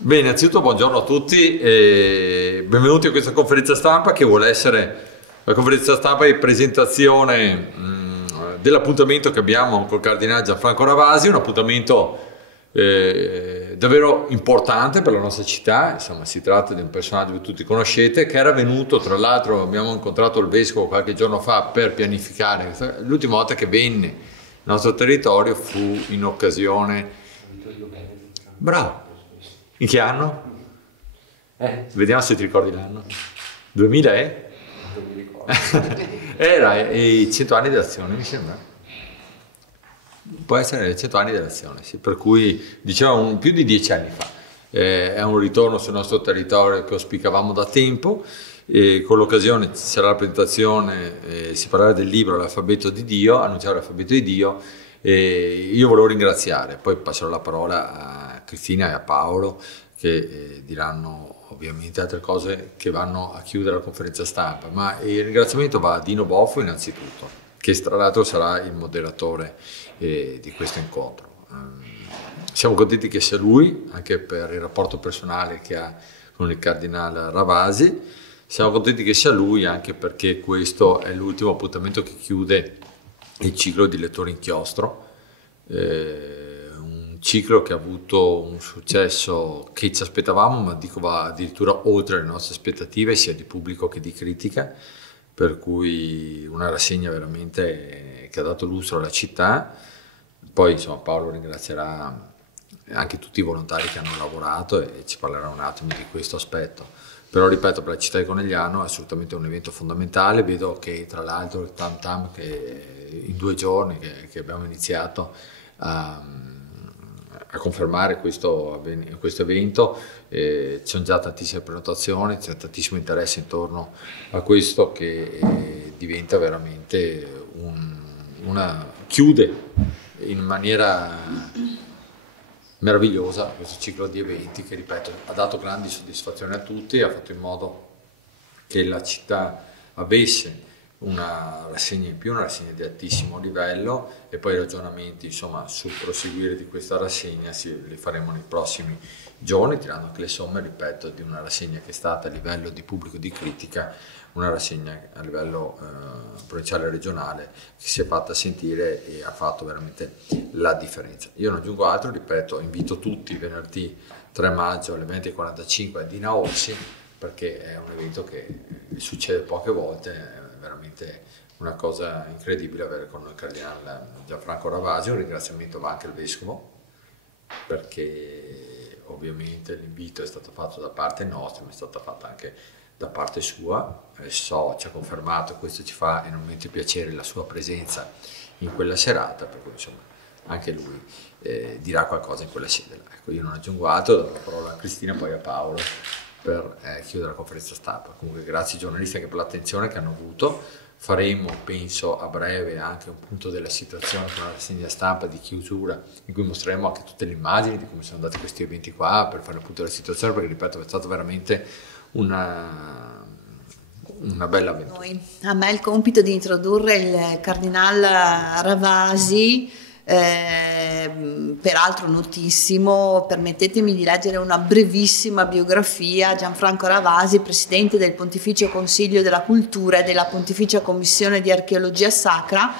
Bene, innanzitutto buongiorno a tutti e benvenuti a questa conferenza stampa che vuole essere la conferenza stampa di presentazione dell'appuntamento che abbiamo col Cardinale Gianfranco Ravasi, un appuntamento davvero importante per la nostra città. Insomma, si tratta di un personaggio che tutti conoscete, che era venuto, tra l'altro abbiamo incontrato il Vescovo qualche giorno fa per pianificare. L'ultima volta che venne nel nostro territorio fu in occasione... Bravo! In che anno? Vediamo se ti ricordi l'anno. 2000 e? Non mi ricordo. Era i 100 anni dell'azione, mi sembra. Può essere i 100 anni dell'azione, sì. Per cui diciamo più di 10 anni fa. È un ritorno sul nostro territorio che auspicavamo da tempo. E con l'occasione ci sarà la presentazione, si parlerà del libro L'alfabeto di Dio, annunciare l'alfabeto di Dio. E io volevo ringraziare, poi passerò la parola a Cristina e a Paolo che diranno ovviamente altre cose che vanno a chiudere la conferenza stampa, ma il ringraziamento va a Dino Boffo innanzitutto, che tra l'altro sarà il moderatore di questo incontro. Siamo contenti che sia lui, anche per il rapporto personale che ha con il Cardinale Ravasi, siamo contenti che sia lui anche perché questo è l'ultimo appuntamento che chiude il ciclo di Lettori Inchiostro, un ciclo che ha avuto un successo che ci aspettavamo, ma dico va addirittura oltre le nostre aspettative, sia di pubblico che di critica, per cui una rassegna veramente che ha dato lustro alla città. Poi insomma Paolo ringrazierà anche tutti i volontari che hanno lavorato e ci parlerà un attimo di questo aspetto. Però ripeto, per la città di Conegliano è assolutamente un evento fondamentale. Vedo che tra l'altro il Tam Tam che in 2 giorni che abbiamo iniziato a confermare questo evento, ci sono già tantissime prenotazioni, c'è tantissimo interesse intorno a questo che diventa veramente chiude in maniera meravigliosa questo ciclo di eventi che, ripeto, ha dato grandi soddisfazioni a tutti, ha fatto in modo che la città avesse una rassegna in più, una rassegna di altissimo livello, e poi i ragionamenti insomma sul proseguire di questa rassegna li faremo nei prossimi giorni, tirando anche le somme, ripeto, di una rassegna che è stata a livello di pubblico di critica, una rassegna a livello provinciale e regionale che si è fatta sentire e ha fatto veramente la differenza. Io non aggiungo altro, ripeto, invito tutti venerdì 3 maggio alle 20:45 a Dina Orsi, perché è un evento che succede poche volte, è veramente una cosa incredibile avere con il Cardinale Gianfranco Ravasi. Un ringraziamento va anche al Vescovo, perché ovviamente l'invito è stato fatto da parte nostra, ma è stato fatto anche da parte sua, ci ha confermato, questo ci fa enormemente piacere la sua presenza in quella serata, per cui insomma anche lui dirà qualcosa in quella sede. Ecco, io non aggiungo altro, do la parola a Cristina e poi a Paolo per chiudere la conferenza stampa. Comunque grazie ai giornalisti anche per l'attenzione che hanno avuto. Faremo, penso, a breve anche un punto della situazione con una rassegna stampa di chiusura in cui mostreremo anche tutte le immagini di come sono andati questi eventi qua, per fare il punto della situazione, perché ripeto è stato veramente una bella avventura. A me il compito di introdurre il Cardinale Ravasi, peraltro notissimo. Permettetemi di leggere una brevissima biografia. Gianfranco Ravasi, presidente del Pontificio Consiglio della Cultura e della Pontificia Commissione di Archeologia Sacra,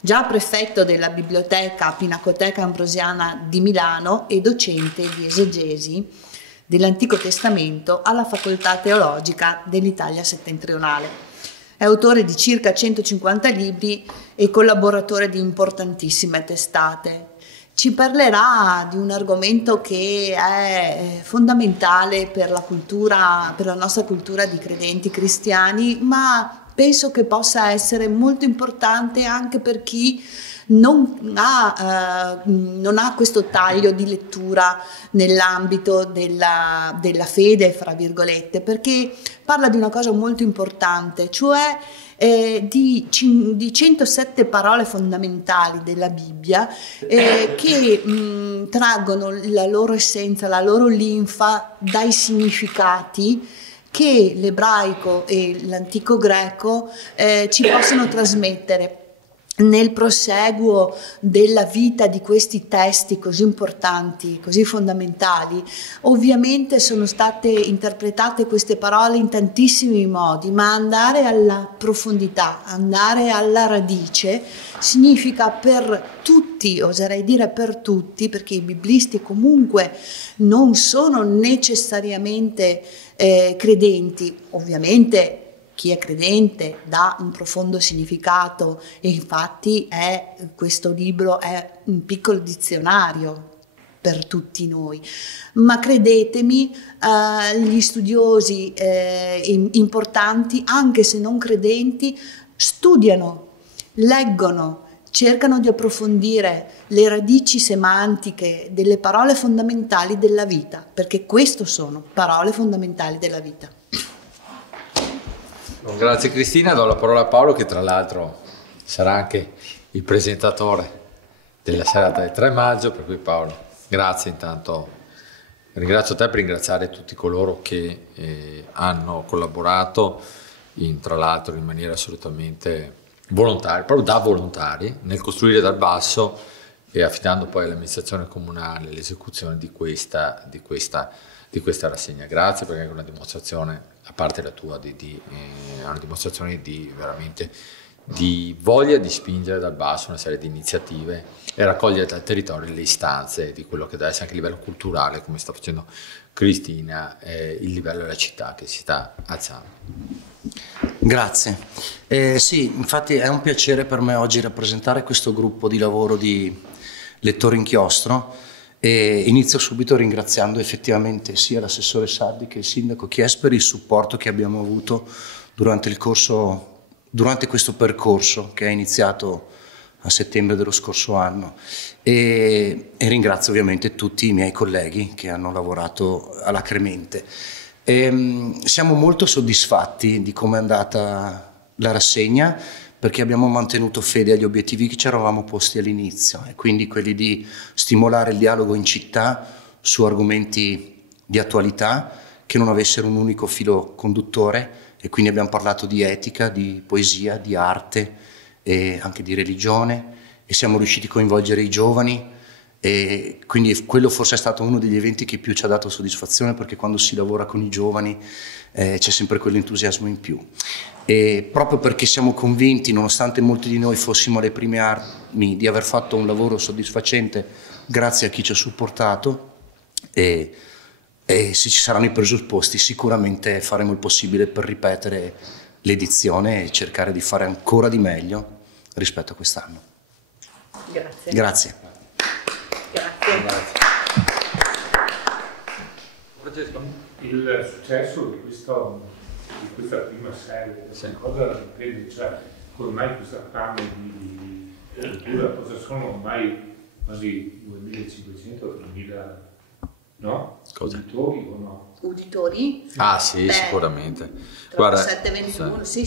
già prefetto della Biblioteca Pinacoteca Ambrosiana di Milano e docente di esegesi dell'Antico Testamento alla Facoltà Teologica dell'Italia Settentrionale. È autore di circa 150 libri e collaboratore di importantissime testate. Ci parlerà di un argomento che è fondamentale per la cultura, per la nostra cultura di credenti cristiani, ma penso che possa essere molto importante anche per chi non ha questo taglio di lettura nell'ambito della fede, fra virgolette, perché parla di una cosa molto importante, cioè di 107 parole fondamentali della Bibbia che traggono la loro essenza, la loro linfa dai significati che l'ebraico e l'antico greco ci possono trasmettere. nel proseguo della vita di questi testi così importanti, così fondamentali, ovviamente sono state interpretate queste parole in tantissimi modi, ma andare alla profondità, andare alla radice, significa per tutti, oserei dire per tutti, perché i biblisti comunque non sono necessariamente credenti, ovviamente. Chi è credente dà un profondo significato e infatti questo libro è un piccolo dizionario per tutti noi. Ma credetemi, gli studiosi importanti, anche se non credenti, studiano, leggono, cercano di approfondire le radici semantiche delle parole fondamentali della vita, perché queste sono parole fondamentali della vita. Grazie Cristina, do la parola a Paolo che tra l'altro sarà anche il presentatore della serata del 3 maggio, per cui Paolo, grazie intanto, ringrazio te per ringraziare tutti coloro che hanno collaborato, tra l'altro in maniera assolutamente volontaria, proprio da volontari, nel costruire dal basso e affidando poi all'amministrazione comunale l'esecuzione di questa rassegna. Grazie, perché è una dimostrazione, a parte la tua, una dimostrazione di veramente di voglia di spingere dal basso una serie di iniziative e raccogliere dal territorio le istanze di quello che deve essere anche a livello culturale, come sta facendo Cristina, il livello della città che si sta alzando. Grazie. Sì, infatti è un piacere per me oggi rappresentare questo gruppo di lavoro di Lettori Inchiostro. E inizio subito ringraziando effettivamente sia l'assessore Sardi che il sindaco Chies per il supporto che abbiamo avuto durante questo percorso che è iniziato a settembre dello scorso anno e ringrazio ovviamente tutti i miei colleghi che hanno lavorato alacremente. Siamo molto soddisfatti di come è andata la rassegna, perché abbiamo mantenuto fede agli obiettivi che ci eravamo posti all'inizio, e quindi quelli di stimolare il dialogo in città su argomenti di attualità che non avessero un unico filo conduttore, e quindi abbiamo parlato di etica, di poesia, di arte e anche di religione, e siamo riusciti a coinvolgere i giovani, e quindi quello forse è stato uno degli eventi che più ci ha dato soddisfazione, perché quando si lavora con i giovani c'è sempre quell'entusiasmo in più. E proprio perché siamo convinti, nonostante molti di noi fossimo alle prime armi, di aver fatto un lavoro soddisfacente grazie a chi ci ha supportato, e se ci saranno i presupposti sicuramente faremo il possibile per ripetere l'edizione e cercare di fare ancora di meglio rispetto a quest'anno. Grazie. Grazie. Grazie. Il successo di questa prima serie, cosa dipende, cioè ormai questa fame di cultura, cosa sono ormai quasi 2500-3000, no? Cosa? Uditori o no? Uditori? Ah sì, Beh, sicuramente. Guarda, 7-21, sì.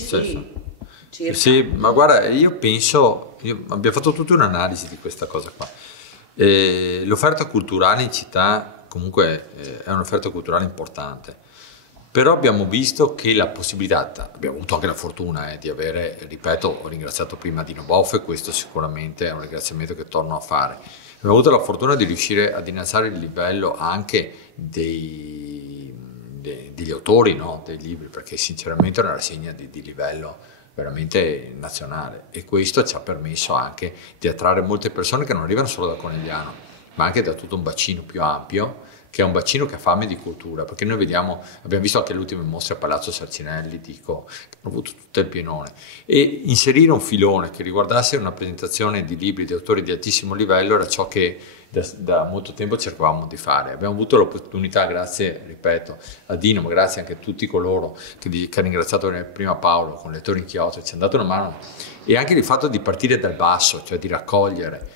Circa. Sì, ma guarda, io penso, abbiamo fatto tutta un'analisi di questa cosa qua. L'offerta culturale in città comunque è un'offerta culturale importante, però abbiamo visto che la possibilità, abbiamo avuto anche la fortuna di avere, ripeto, ho ringraziato prima Dino Boff e questo sicuramente è un ringraziamento che torno a fare. Abbiamo avuto la fortuna di riuscire ad innalzare il livello anche degli autori, no? Dei libri, perché sinceramente è una rassegna di livello veramente nazionale, e questo ci ha permesso anche di attrarre molte persone che non arrivano solo da Conegliano, ma anche da tutto un bacino più ampio, che è un bacino che ha fame di cultura, perché noi abbiamo visto anche le ultime mostre a Palazzo Sarcinelli, che hanno avuto tutto il pienone, e inserire un filone che riguardasse una presentazione di libri di autori di altissimo livello era ciò che da molto tempo cercavamo di fare. Abbiamo avuto l'opportunità, grazie, ripeto, a Dino, ma grazie anche a tutti coloro che ha ringraziato prima Paolo con Lettori Inchiostro, ci hanno dato una mano, e anche il fatto di partire dal basso, cioè di raccogliere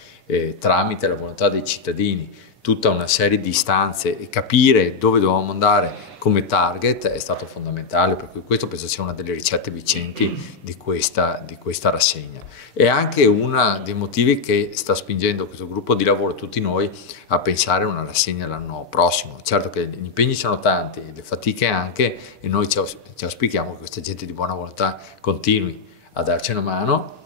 tramite la volontà dei cittadini tutta una serie di istanze e capire dove dovevamo andare come target è stato fondamentale, per cui questo penso sia una delle ricette vincenti di questa rassegna. È anche uno dei motivi che sta spingendo questo gruppo di lavoro, tutti noi, a pensare a una rassegna l'anno prossimo. Certo che gli impegni sono tanti, le fatiche anche, e noi ci auspichiamo che questa gente di buona volontà continui a darci una mano,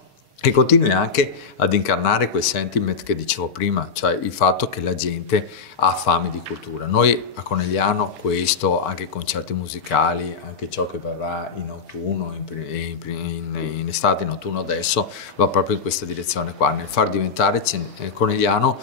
e continui anche ad incarnare quel sentiment che dicevo prima, cioè il fatto che la gente ha fame di cultura. Noi a Conegliano questo, anche i concerti musicali, anche ciò che verrà in autunno, in estate, in autunno adesso, va proprio in questa direzione qua, nel far diventare Conegliano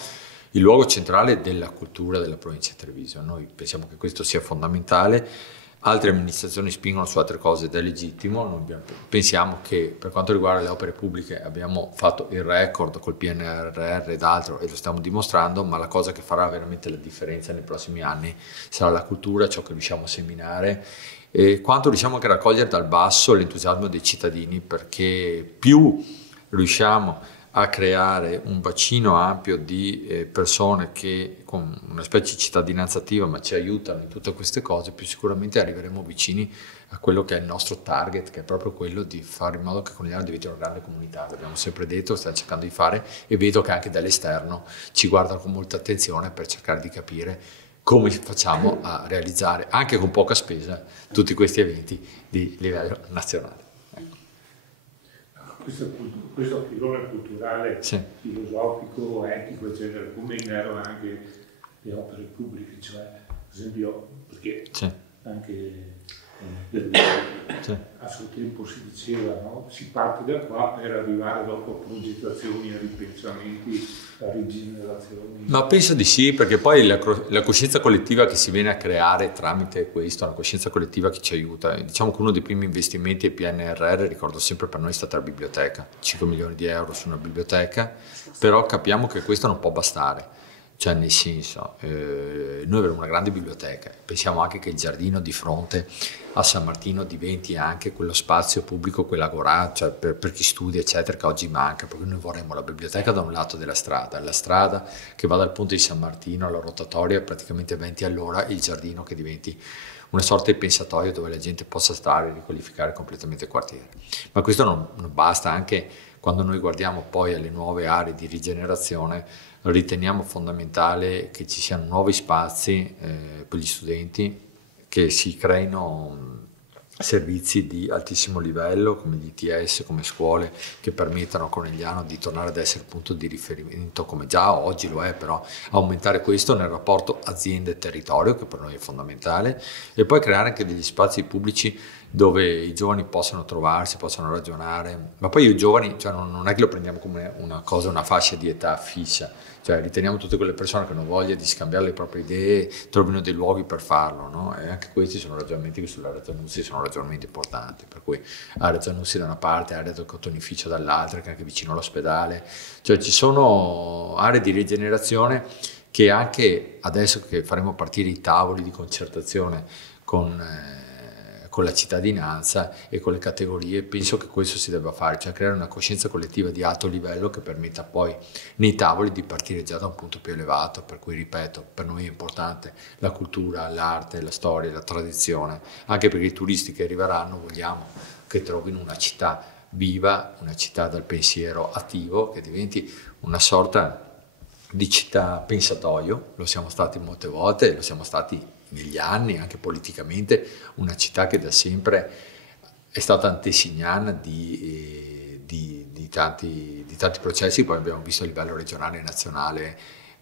il luogo centrale della cultura della provincia di Treviso. Noi pensiamo che questo sia fondamentale. Altre amministrazioni spingono su altre cose ed è legittimo. Pensiamo che per quanto riguarda le opere pubbliche abbiamo fatto il record col PNRR ed altro e lo stiamo dimostrando, ma la cosa che farà veramente la differenza nei prossimi anni sarà la cultura, ciò che riusciamo a seminare e quanto riusciamo anche a raccogliere dal basso l'entusiasmo dei cittadini, perché più riusciamo a creare un bacino ampio di persone che con una specie di cittadinanza attiva ma ci aiutano in tutte queste cose, più sicuramente arriveremo vicini a quello che è il nostro target, che è proprio quello di fare in modo che Conegliano diventi una grande comunità. L'abbiamo sempre detto, stiamo cercando di fare e vedo che anche dall'esterno ci guardano con molta attenzione per cercare di capire come facciamo a realizzare, anche con poca spesa, tutti questi eventi di livello nazionale. Questo filone culturale, sì, filosofico, etico, eccetera, come inerva anche le opere pubbliche, cioè, per esempio, perché sì, anche sì, a suo tempo si diceva, no? Si parte da qua per arrivare dopo a progettazioni, a ripensamenti, a rigenerazioni. Ma penso di sì, perché poi la coscienza collettiva che si viene a creare tramite questo, una coscienza collettiva che ci aiuta. Diciamo che uno dei primi investimenti del PNRR, ricordo sempre per noi, è stata la biblioteca, 5 milioni di euro su una biblioteca, però capiamo che questo non può bastare. Cioè, nel senso, noi avremo una grande biblioteca, pensiamo anche che il giardino di fronte a San Martino diventi anche quello spazio pubblico, quell'agorà, cioè per chi studia, eccetera, che oggi manca, perché noi vorremmo la biblioteca da un lato della strada, la strada che va dal ponte di San Martino alla rotatoria praticamente 20 all'ora, e il giardino che diventi una sorta di pensatoio dove la gente possa stare e riqualificare completamente il quartiere. Ma questo non basta, anche quando noi guardiamo poi alle nuove aree di rigenerazione, riteniamo fondamentale che ci siano nuovi spazi per gli studenti, che si creino servizi di altissimo livello come gli ITS, come scuole che permettano a Conegliano di tornare ad essere punto di riferimento, come già oggi lo è, però aumentare questo nel rapporto azienda e territorio, che per noi è fondamentale, e poi creare anche degli spazi pubblici dove i giovani possano trovarsi, possano ragionare. Ma poi i giovani, cioè, non è che lo prendiamo come una cosa, una fascia di età fissa, cioè riteniamo tutte quelle persone che hanno voglia di scambiare le proprie idee, trovino dei luoghi per farlo, no? E anche questi sono ragionamenti che sulla Rezanussi sono ragionamenti importanti, per cui a Rezanussi da una parte, area del cotonificio dall'altra, che è anche vicino all'ospedale, cioè ci sono aree di rigenerazione che anche adesso che faremo partire i tavoli di concertazione con la cittadinanza e con le categorie, penso che questo si debba fare, cioè creare una coscienza collettiva di alto livello che permetta poi nei tavoli di partire già da un punto più elevato, per cui ripeto, per noi è importante la cultura, l'arte, la storia, la tradizione, anche perché i turisti che arriveranno vogliamo che trovino una città viva, una città dal pensiero attivo, che diventi una sorta di città pensatoio. Lo siamo stati molte volte, lo siamo stati negli anni, anche politicamente, una città che da sempre è stata antesignana di tanti processi, poi abbiamo visto a livello regionale e nazionale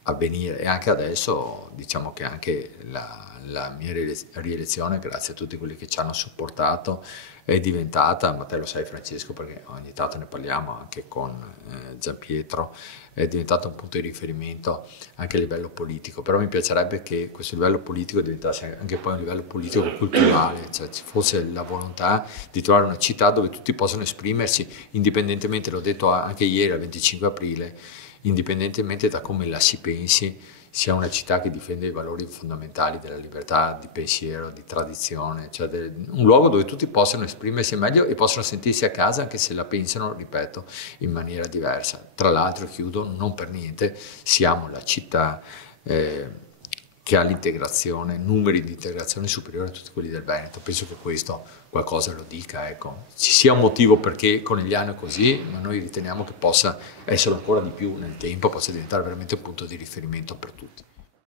avvenire, e anche adesso diciamo che anche la mia rielezione, grazie a tutti quelli che ci hanno supportato, è diventata, ma te lo sai Francesco perché ogni tanto ne parliamo anche con Gianpietro, è diventato un punto di riferimento anche a livello politico, però mi piacerebbe che questo livello politico diventasse anche poi un livello politico-culturale, cioè ci fosse la volontà di trovare una città dove tutti possono esprimersi, indipendentemente, l'ho detto anche ieri al 25 aprile, indipendentemente da come la si pensi, sia una città che difende i valori fondamentali della libertà di pensiero, di tradizione, cioè un luogo dove tutti possano esprimersi meglio e possono sentirsi a casa anche se la pensano, ripeto, in maniera diversa. Tra l'altro, chiudo, non per niente, siamo la città che ha l'integrazione, numeri di integrazione superiori a tutti quelli del Veneto. Penso che questo qualcosa lo dica, ecco. Ci sia un motivo perché Conegliano è così, ma noi riteniamo che possa essere ancora di più nel tempo, possa diventare veramente un punto di riferimento per tutti.